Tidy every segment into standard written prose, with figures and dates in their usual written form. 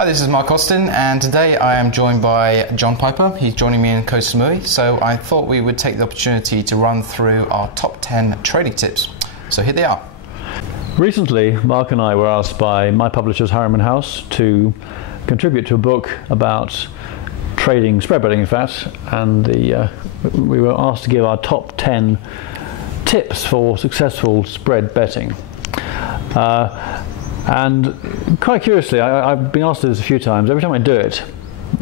Hi, this is Mark Austin, and today I am joined by John Piper. He's joining me in Koh Samui, so I thought we would take the opportunity to run through our top 10 trading tips. So here they are. Recently, Mark and I were asked by my publishers, Harriman House, to contribute to a book about trading, spread betting in fact, and we were asked to give our top 10 tips for successful spread betting. And quite curiously, I've been asked to do this a few times. Every time I do it,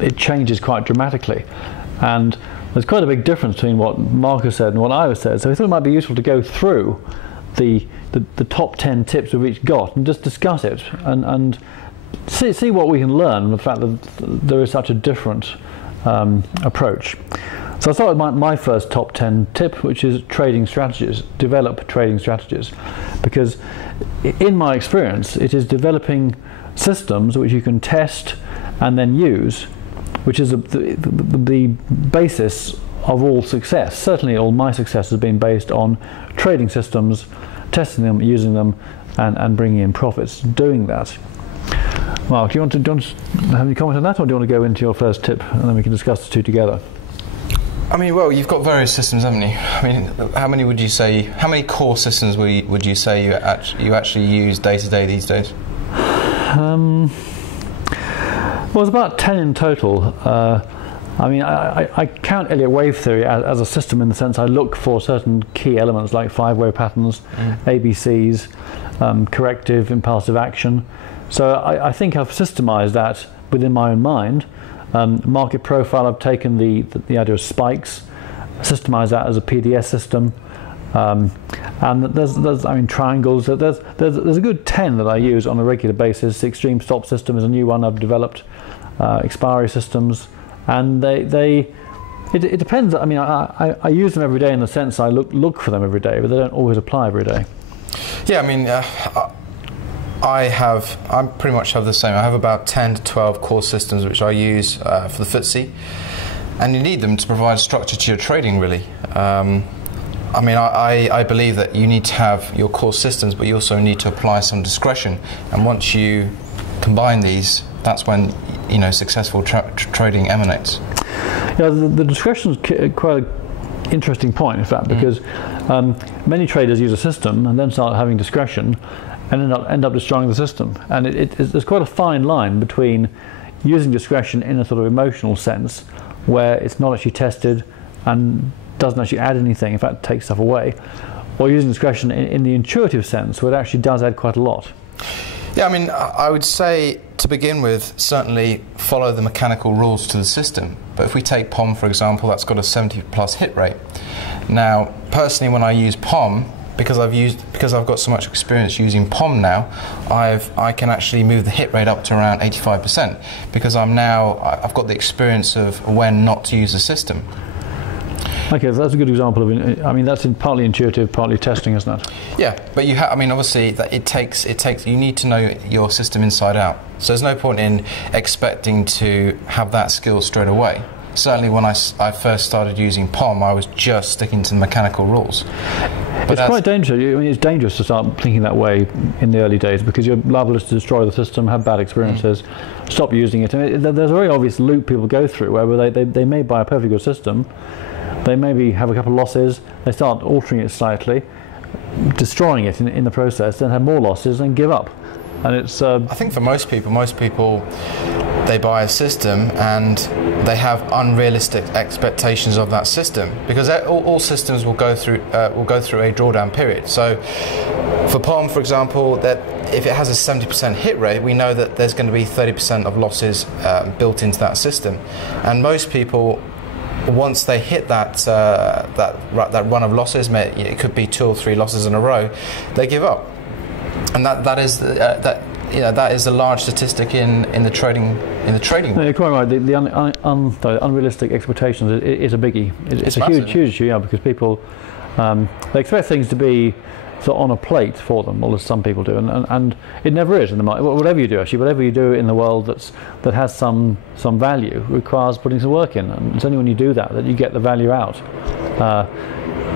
it changes quite dramatically. And there's quite a big difference between what Mark has said and what I have said. So we thought it might be useful to go through the top 10 tips we've each got and just discuss it and see what we can learn from the fact that there is such a different approach. So I start with my first top 10 tip, which is trading strategies. Develop trading strategies. Because in my experience, it is developing systems which you can test and then use, which is the basis of all success. Certainly all my success has been based on trading systems, testing them, using them, and bringing in profits doing that. Mark, do you want to have any comment on that, or do you want to go into your first tip and then we can discuss the two together? I mean, well, you've got various systems, haven't you? I mean, how many core systems would you say you actually use day to day these days? Well, it's about 10 in total. I mean, I count Elliott wave theory as a system in the sense I look for certain key elements like five-way patterns, ABCs, corrective, impulsive action. So I think I've systemized that within my own mind. Market profile, I've taken the idea of spikes, systemized that as a PDS system, and there's I mean triangles. There's a good 10 that I use on a regular basis. The extreme stop system is a new one I've developed. Expiry systems, and it depends. I mean, I use them every day in the sense I look for them every day, but they don't always apply every day. Yeah, I mean. I pretty much have the same. I have about 10 to 12 core systems which I use for the FTSE, and you need them to provide structure to your trading, really. I mean, I believe that you need to have your core systems, but you also need to apply some discretion, and once you combine these, that's when successful trading emanates. Yeah, the discretion is quite an interesting point, in fact, because many traders use a system and then start having discretion and end up destroying the system. And there's quite a fine line between using discretion in a sort of emotional sense, where it's not actually tested and doesn't actually add anything, in fact takes stuff away, or using discretion in the intuitive sense, where it actually does add quite a lot. Yeah, I mean, I would say to begin with, certainly follow the mechanical rules to the system. But if we take POM, for example, that's got a 70+ hit rate. Now, personally, when I use POM, because I've got so much experience using POM now, I can actually move the hit rate up to around 85%, because I've got the experience of when not to use the system. Okay, so that's a good example of. I mean, that's partly intuitive, partly testing, isn't it? Yeah, but I mean, obviously, that it takes. You need to know your system inside out. So there's no point in expecting to have that skill straight away. Certainly, when I first started using POM, I was just sticking to the mechanical rules. But it's quite dangerous. I mean, it's dangerous to start thinking that way in the early days, because you're liable to destroy the system, have bad experiences, stop using it. And there's a very obvious loop people go through where they may buy a perfectly good system, they maybe have a couple of losses, they start altering it slightly, destroying it in the process, then have more losses and give up. And it's. I think for most people, they buy a system and they have unrealistic expectations of that system, because all systems will go through a drawdown period. So for POM, for example, that if it has a 70% hit rate, we know that there's going to be 30% of losses built into that system, and most people, once they hit that run of losses, it could be 2 or 3 losses in a row, they give up. And that is a large statistic in the trading world. No, you're quite right. The unrealistic expectations is a biggie. It's a huge issue, yeah, because people they expect things to be sort of on a plate for them, or as some people do, and it never is in the market. Whatever you do, actually, whatever you do in the world that has some value requires putting some work in, and it's only when you do that you get the value out.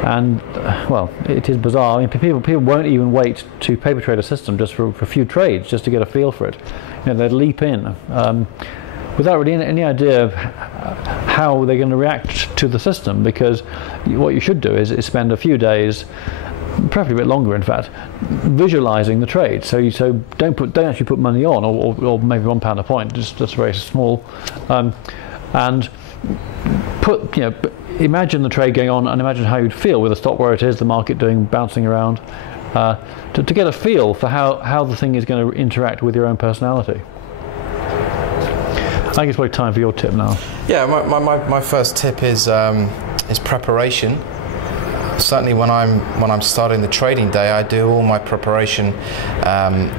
And well, it is bizarre. I mean, people won't even wait to paper trade a system just for a few trades, just to get a feel for it. They'd leap in without really any idea of how they're going to react to the system, because what you should do is spend a few days, preferably a bit longer in fact, visualizing the trade. So don't actually put money on, or maybe £1 a point, just very small, and imagine the trade going on, and imagine how you'd feel with the stock where it is, the market bouncing around, to get a feel for how the thing is going to interact with your own personality. I think it's probably time for your tip now. Yeah, my first tip is preparation. Certainly when I'm starting the trading day, I do all my preparation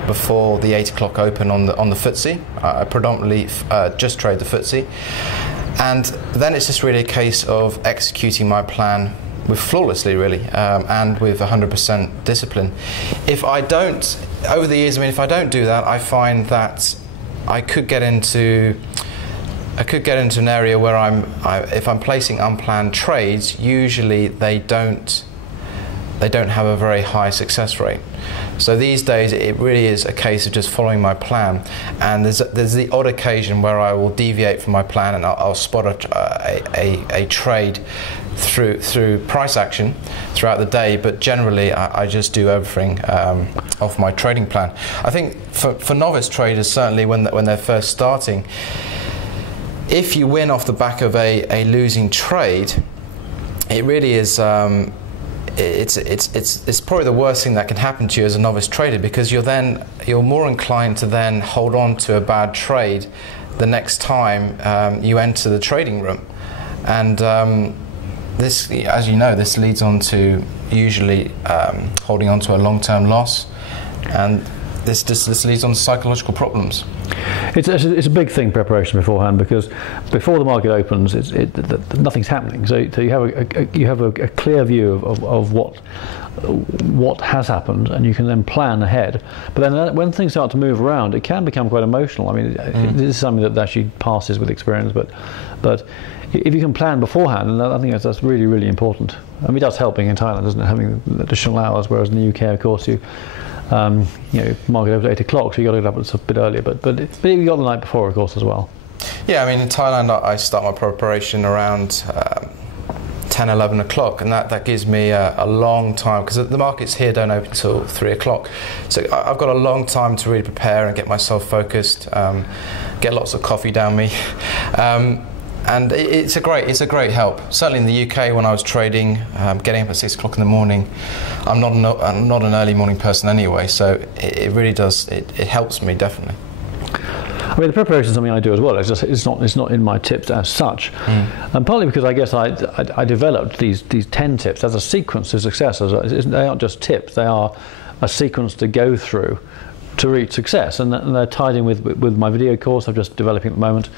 before the 8 o'clock open on the FTSE. I predominantly just trade the FTSE, and then it's just really a case of executing my plan flawlessly, really, and with 100% discipline. If I don't, over the years, if I don't do that, I find that I could get into an area where if I'm placing unplanned trades, usually they don't have a very high success rate. So these days it really is a case of just following my plan, and there's the odd occasion where I will deviate from my plan, and I'll spot a trade through price action throughout the day, but generally I just do everything off my trading plan. I think for novice traders, certainly when they're first starting, if you win off the back of a losing trade, it really is it's probably the worst thing that can happen to you as a novice trader, because you're more inclined to then hold on to a bad trade the next time you enter the trading room, and this, as you know, this leads on to usually holding on to a long-term loss, and this leads on to psychological problems. It's a big thing, preparation beforehand, because before the market opens, nothing's happening. So you have a clear view of what has happened, and you can then plan ahead. But then when things start to move around, it can become quite emotional. I mean, this is something that actually passes with experience. But if you can plan beforehand, and I think that's really, really important. I mean, it does help being in Thailand, doesn't it, having additional hours, whereas in the UK, of course, market opens at 8 o'clock, so you got to get up a bit earlier. But you got the night before, of course, as well. Yeah, I mean, in Thailand, I start my preparation around 10, 11 o'clock, and that gives me a long time, because the markets here don't open until 3 o'clock. So I've got a long time to really prepare and get myself focused, get lots of coffee down me. And it's a great help. Certainly in the UK, when I was trading, getting up at 6 o'clock in the morning, I'm not an early morning person anyway, so it really does. It helps me, definitely. I mean, the preparation is something I do as well. It's not in my tips as such, and partly because I guess I developed these 10 tips as a sequence to success. They aren't just tips; they are a sequence to go through to reach success, and they're tied in with my video course I'm just developing at the moment.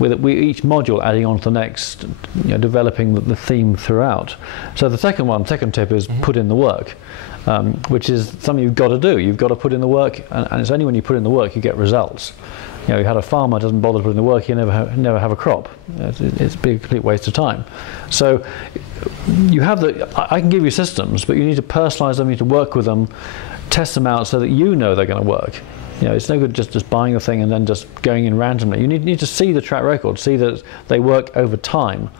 With each module adding on to the next, developing the theme throughout. So the second tip is put in the work, which is something you've got to do. You've got to put in the work, and it's only when you put in the work you get results. You had a farmer doesn't bother to put in the work, you never have a crop. It's a complete waste of time. So you have I can give you systems, but you need to personalize them, you need to work with them, test them out so that you know they're going to work. It's no good just buying a thing and then just going in randomly. You need to see the track record, see that they work over time,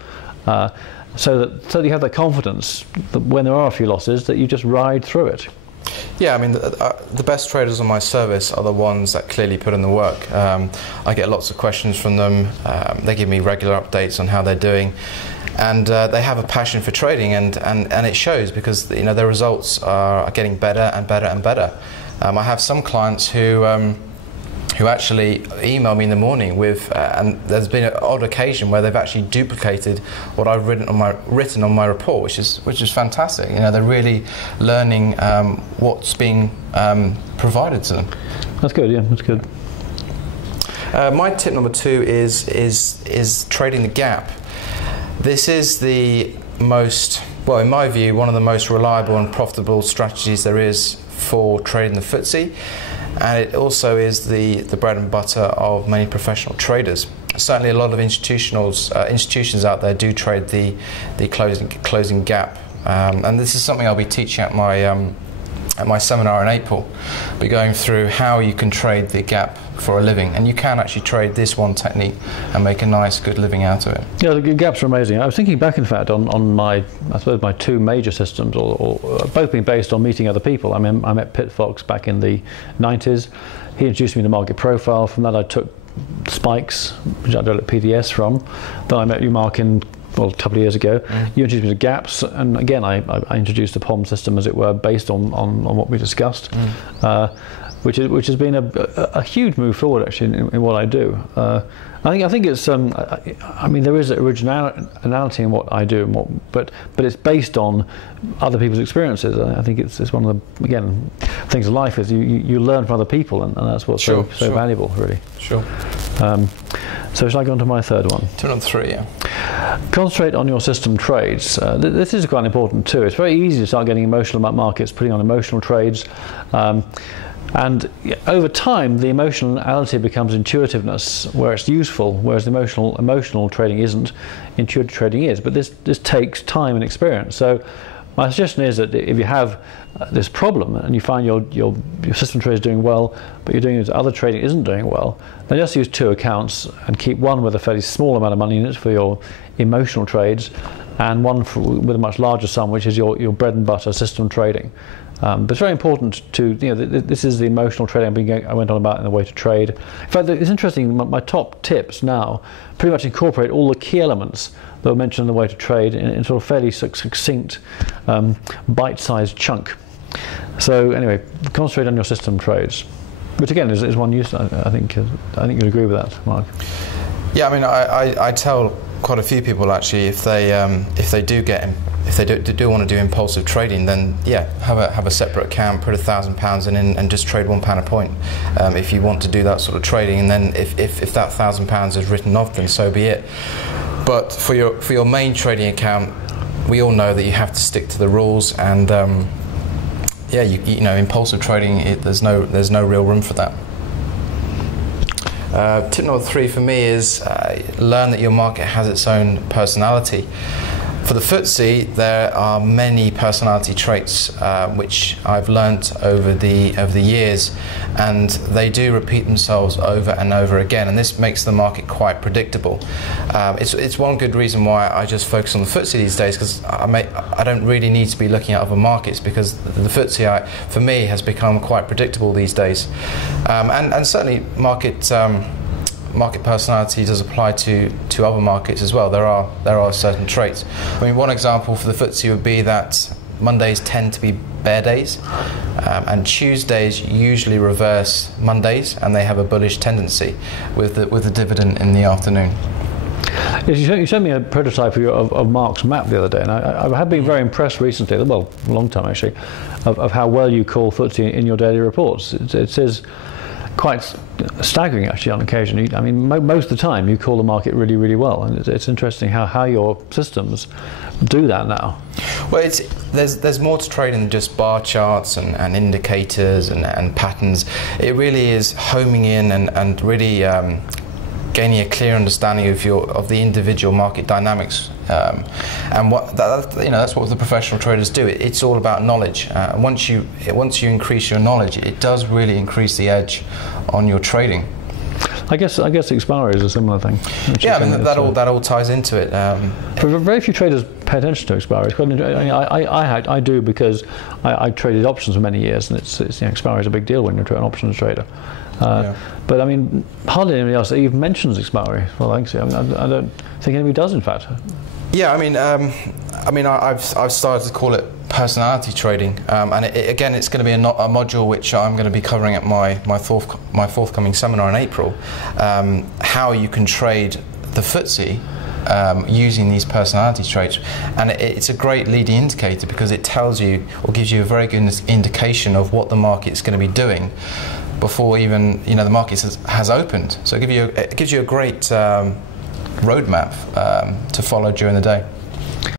so that you have that confidence that when there are a few losses, that you just ride through it. Yeah, I mean, the best traders on my service are the ones that clearly put in the work. I get lots of questions from them. They give me regular updates on how they're doing. And they have a passion for trading, and it shows, because their results are getting better and better and better. I have some clients who actually email me in the morning with, and there's been an odd occasion where they've actually duplicated what I've written on my report, which is fantastic. They're really learning what's being provided to them. That's good. Yeah, that's good. My tip number 2 is trading the gap. This is the most, well, in my view, one of the most reliable and profitable strategies there is for trading the FTSE, and it also is the bread and butter of many professional traders. Certainly a lot of institutions out there do trade the closing gap and this is something I'll be teaching at my seminar in April. We're going through how you can trade the gap for a living, and you can actually trade this one technique and make a nice, good living out of it. Yeah, the gaps are amazing. I was thinking back, in fact, on my, I suppose, my two major systems, or both being based on meeting other people. I mean, I met Pitt Fox back in the 90s. He introduced me to market profile. From that, I took spikes, which I developed PDS from. Then I met you, Mark, a couple of years ago. You introduced me to gaps, and again I introduced the POM system, as it were, based on what we discussed, which has been a huge move forward actually in what I do. I think it's I mean, there is originality in what I do, but it's based on other people's experiences. I think it's one of the, again, things of life is you learn from other people, and that's what's so valuable, really. Sure. So shall I go on to my third one? Turn on 3, yeah. Concentrate on your system trades. This is quite important too. It's very easy to start getting emotional about markets, putting on emotional trades. And over time, the emotionality becomes intuitiveness, where it's useful, whereas the emotional trading isn't, intuitive trading is. But this takes time and experience. So my suggestion is that if you have this problem and you find your system trade is doing well, but you're doing this other trading isn't doing well, then just use 2 accounts and keep one with a fairly small amount of money in it for your emotional trades, and one with a much larger sum, which is your bread and butter system trading. But it's very important to, this is the emotional trading I went on about in the way to trade. In fact, it's interesting, my top tips now pretty much incorporate all the key elements that were mentioned in the way to trade in sort of fairly succinct, bite-sized chunk. So anyway, concentrate on your system trades, which again is one use. I think you'd agree with that, Mark. Yeah, I mean, I tell quite a few people actually, if they do want to do impulsive trading, then yeah, have a separate account, put £1,000 in and just trade £1 a point. If you want to do that sort of trading, and then if that £1,000 is written off, then so be it. But for your main trading account, we all know that you have to stick to the rules, and yeah, you know, impulsive trading, there's no real room for that. Tip number 3 for me is learn that your market has its own personality. For the FTSE, there are many personality traits which I've learnt over the years, and they do repeat themselves over and over again, and this makes the market quite predictable. It's one good reason why I just focus on the FTSE these days, because I don't really need to be looking at other markets, because the FTSE for me has become quite predictable these days, and certainly market personality does apply to other markets as well. There are certain traits. I mean, one example for the FTSE would be that Mondays tend to be bear days, and Tuesdays usually reverse Mondays, and they have a bullish tendency with the dividend in the afternoon. You sent me a prototype of Mark's map the other day, and I have been very impressed recently, well, a long time actually, of how well you call FTSE in your daily reports. It says quite staggering actually on occasion. I mean, most of the time you call the market really, really well, and it's interesting how your systems do that now. Well, there's more to trading than just bar charts and indicators and patterns. It really is homing in and really gaining a clear understanding of the individual market dynamics, and that's what the professional traders do. It's all about knowledge. Once you increase your knowledge, it does really increase the edge on your trading. I guess expiry is a similar thing. Yeah, I mean that all ties into it. Very few traders pay attention to expiry. I do, because I traded options for many years, and expiry is a big deal when you're an options trader. But I mean, hardly anybody else even mentions expiry. Well, I don't think anybody does, in fact. Yeah, I mean, I've started to call it personality trading, and again, it's going to be a module which I'm going to be covering at my forthcoming seminar in April. How you can trade the FTSE using these personality traits, and it's a great leading indicator, because it tells you or gives you a very good indication of what the market's going to be doing before even the market has opened. So it gives you a great roadmap to follow during the day.